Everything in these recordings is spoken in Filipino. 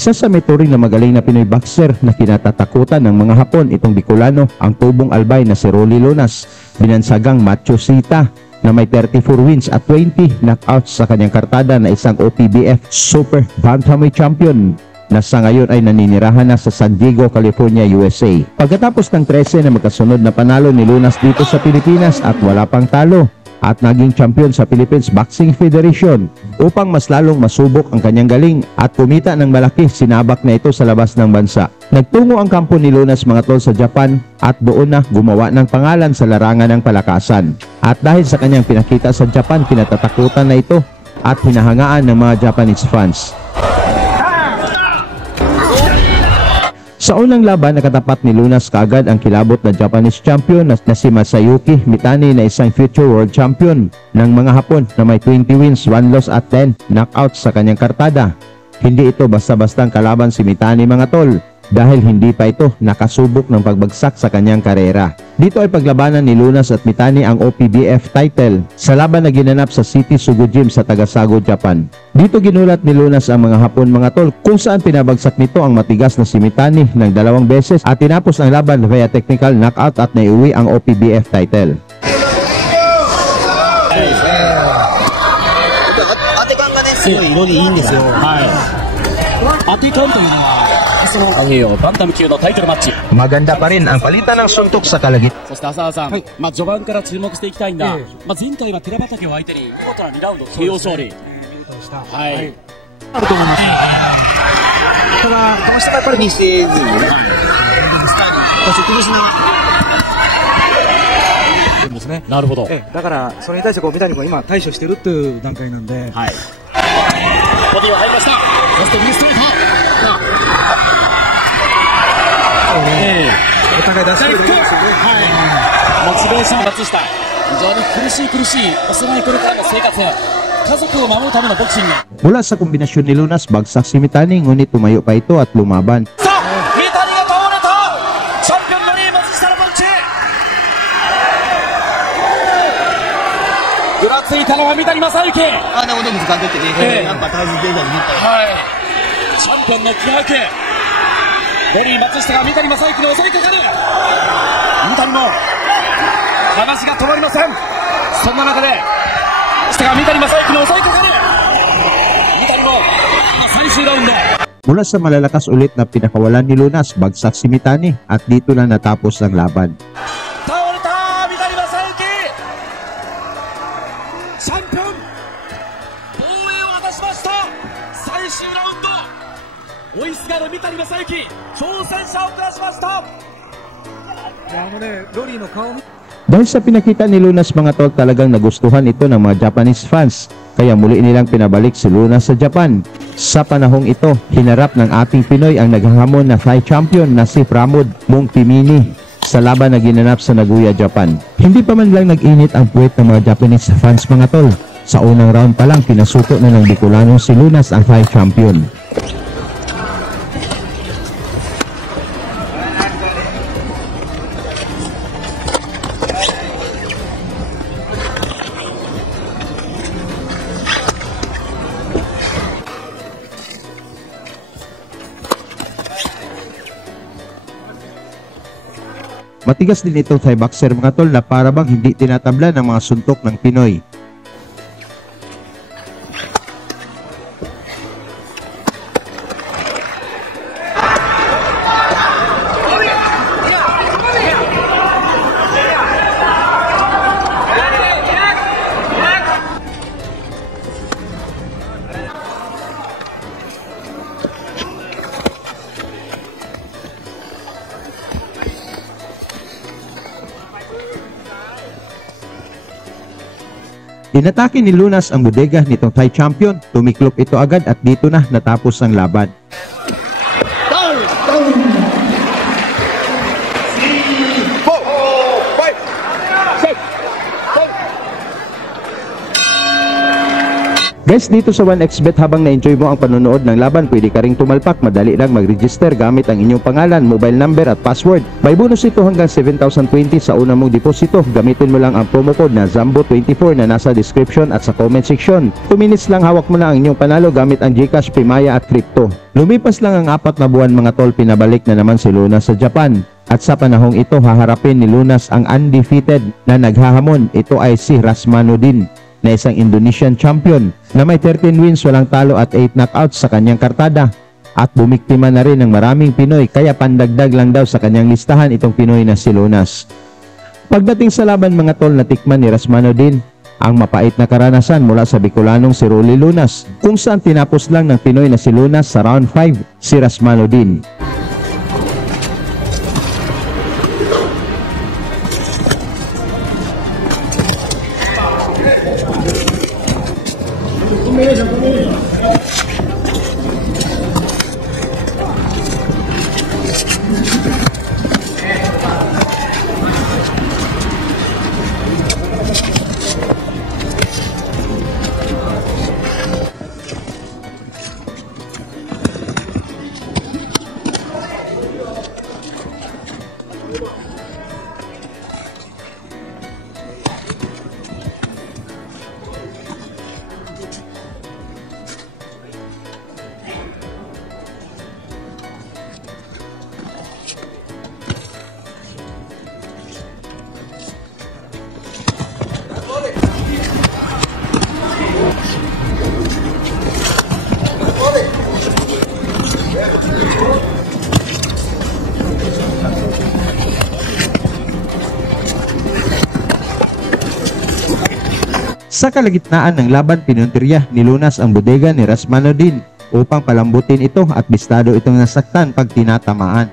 Isa sa may turing na magaling na Pinoy boxer na kinatatakutan ng mga Hapon itong Bicolano, ang tubong albay na si Rolly Lunas, binansagang Macho Sita na may 34 wins at 20 knockouts sa kanyang kartada na isang OPBF Super Bantamweight Champion na sa ngayon ay naninirahan na sa San Diego, California, USA. Pagkatapos ng 13 na magkasunod na panalo ni Lunas dito sa Pilipinas at wala pang talo, at naging champion sa Philippines Boxing Federation upang mas lalong masubok ang kanyang galing at kumita ng malaki, sinabak na ito sa labas ng bansa. Nagtungo ang kampo ni Lunas mga tol sa Japan at doon na gumawa ng pangalan sa larangan ng palakasan. At dahil sa kanyang pinakita sa Japan, kinatatakutan na ito at hinahangaan ng mga Japanese fans. Sa unang laban, nakatapat ni Lunas kaagad ang kilabot na Japanese champion na si Masayuki Mitani na isang future world champion ng mga Hapon na may 20 wins, 1 loss at 10 knockouts sa kanyang kartada. Hindi ito basta-bastang kalaban si Mitani mga tol dahil hindi pa ito nakasubok ng pagbagsak sa kanyang karera. Dito ay paglabanan ni Lunas at Mitani ang OPBF title sa laban na ginanap sa City Sugo Gym sa Tagasago, Japan. Dito ginulat ni Lunas ang mga Hapon mga tol kung saan pinabagsak nito ang matigas na si Mitani ng 2 beses at tinapos ang laban via technical knockout at naiuwi ang OPBF title. Maganda pa rin ang palitan ng suntok sa kalagit. Mula sa kombinasyon ni Lunas, bagsak si Mitani ngunit tumayo pa ito at lumaban. Mula sa malalakas ulit na pinakawalan ni Lunas, bagsak si Mitani at dito na natapos ang laban. Dahil sa pinakita ni Lunas mga tol, talagang nagustuhan ito ng mga Japanese fans, kaya muli nilang pinabalik si Lunas sa Japan. Sa panahong ito, hinarap ng ating Pinoy ang naghahamon na Thai champion na si Pramod Mongpimini sa laban na ginanap sa Nagoya, Japan. Hindi pa man lang nag-init ang puwet ng mga Japanese fans mga tol. Sa unang round pa lang, pinasuko na ng Bicolano si Lunas ang Thai champion. Matigas din itong Thai boxer mga tol na para bang hindi tinatabla ng mga suntok ng Pinoy. Inatake ni Lunas ang bodega nitong Thai champion, tumiklop ito agad at dito na natapos ang laban. Guys, dito sa 1xBet, habang na-enjoy mo ang panonood ng laban, pwede ka ring tumalpak. Madali lang mag-register gamit ang inyong pangalan, mobile number at password. May bonus ito hanggang 7,020 sa una mong deposito. Gamitin mo lang ang promo code na ZAMBO24 na nasa description at sa comment section. 2 minutes lang, hawak mo na ang inyong panalo gamit ang GCash, Pimaya at Crypto. Lumipas lang ang 4 na buwan mga tol, pinabalik na naman si Lunas sa Japan. At sa panahong ito, haharapin ni Lunas ang undefeated na naghahamon. Ito ay si Rasmanuddin, na isang Indonesian champion na may 13 wins, walang talo at 8 knockouts sa kanyang kartada. At bumiktima na rin ng maraming Pinoy, kaya pandagdag lang daw sa kanyang listahan itong Pinoy na si Lunas. Pagdating sa laban mga tol, natikman ni Rasmanuddin ang mapait na karanasan mula sa Bicolanong si Rolly Lunas, kung saan tinapos lang ng Pinoy na si Lunas sa round 5 si Rasmanuddin. Sa kalagitnaan ng laban, pinuntirya ni Lunas ang bodega ni Rasmanuddin upang palambutin ito at bistado itong nasaktan pag tinatamaan.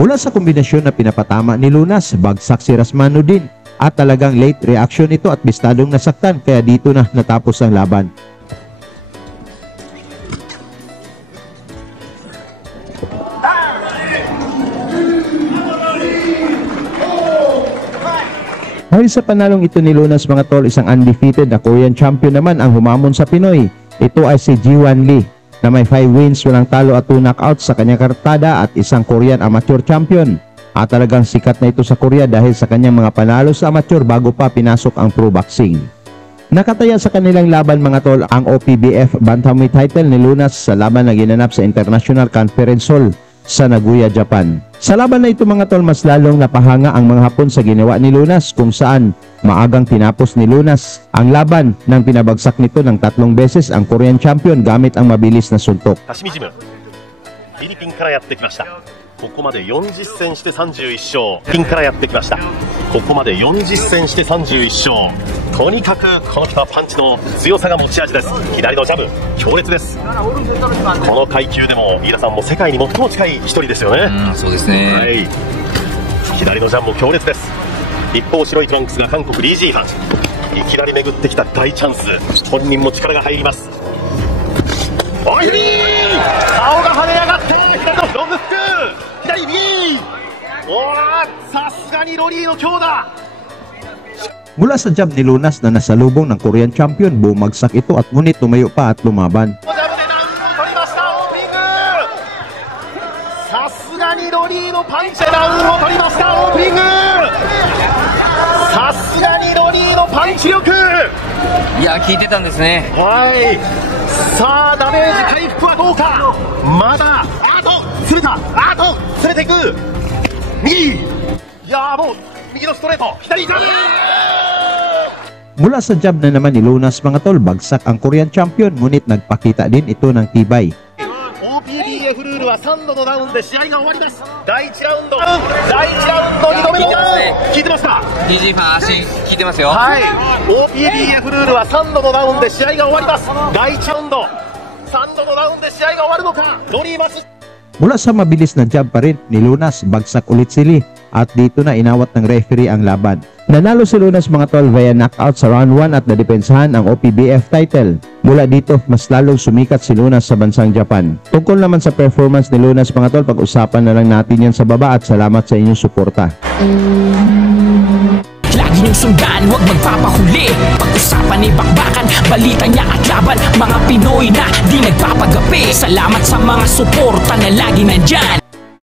Mula sa kombinasyon na pinapatama ni Lunas, bagsak si Rasmanuddin at talagang late reaction ito at bistadong nasaktan, kaya dito na natapos ang laban. Dahil sa panalong ito ni Lunas mga tol, isang undefeated na Korean champion naman ang humamon sa Pinoy. Ito ay si Ji-Wan Lee, na may 5 wins, walang talo at 2 knockouts sa kanyang kartada at isang Korean amateur champion. At talagang sikat na ito sa Korea dahil sa kanyang mga panalo sa amateur bago pa pinasok ang pro boxing. Nakataya sa kanilang laban mga tol ang OPBF Bantamweight title ni Lunas sa laban na ginanap sa International Conference Hall sa Nagoya, Japan. Sa laban na ito mga tol, mas lalong napahanga ang mga Hapon sa ginawa ni Lunas, kung saan maagang tinapos ni Lunas ang laban nang pinabagsak nito ng 3 beses ang Korean champion gamit ang mabilis na suntok. Hashimi Jim, フィリピンからやってきました。ここまで40戦して31勝。フィリピンからやってきました。ここまで40戦して31勝。とにかくこの人はパンチの強さが持ち味です。左のジャブ、強烈です。この階級でも飯田さんも世界に最も近い一人ですよね。そうですね。はい。左のジャンも強烈です。一方白いトランクスが韓国リー・ジーファン、いきなり巡ってきた大チャンス、本人も力が入ります。おいフリー、顔が跳ね上がって左のロングフック、左右、おらさすがにロリーの強打。 Mula sa jab ni Lunas na nasalubong ng Korean champion, bumagsak ito at ngunit tumayo pa at lumaban. さすがにロリーのパンチでダウンを取りました。オープニング、さすがにロリーのパンチ力、いや効いてたんですね。はい、さあダメージ回復はどうか。まだあと釣れた、あと釣れていく、右、いやーもう右のストレート、左痛い。 Mula sa jab na naman ni Lunas mga tol, bagsak ang Korean champion ngunit nagpakita din ito ng tibay. OPBF ルールは3度のダウンで試合が終わります。第1ラウンド、第1ラウンド2度目のダウン、聞いてました。リージーファン足効いてますよ。はい、OPBF ルールは3度のダウンで試合が終わります。第1ラウンド、3度のダウンで試合が終わるのか。ロリーマス Mula sa mabilis na jab pa rin ni Lunas, bagsak ulit si Lee at dito na inawat ng referee ang laban. Nanalo si Lunas mga tol via knockout sa round 1 at nadepensahan ang OPBF title. Mula dito, mas lalong sumikat si Lunas sa bansang Japan. Tungkol naman sa performance ni Lunas mga tol, pag-usapan na lang natin yan sa baba at salamat sa inyong suporta. Lagi niyong sundan, huwag magpapahuli. Pag-usapan ni bakbakan, balita niya at laban. Mga Pinoy na di nagpapagapi. Salamat sa mga suporta na lagi nandyan.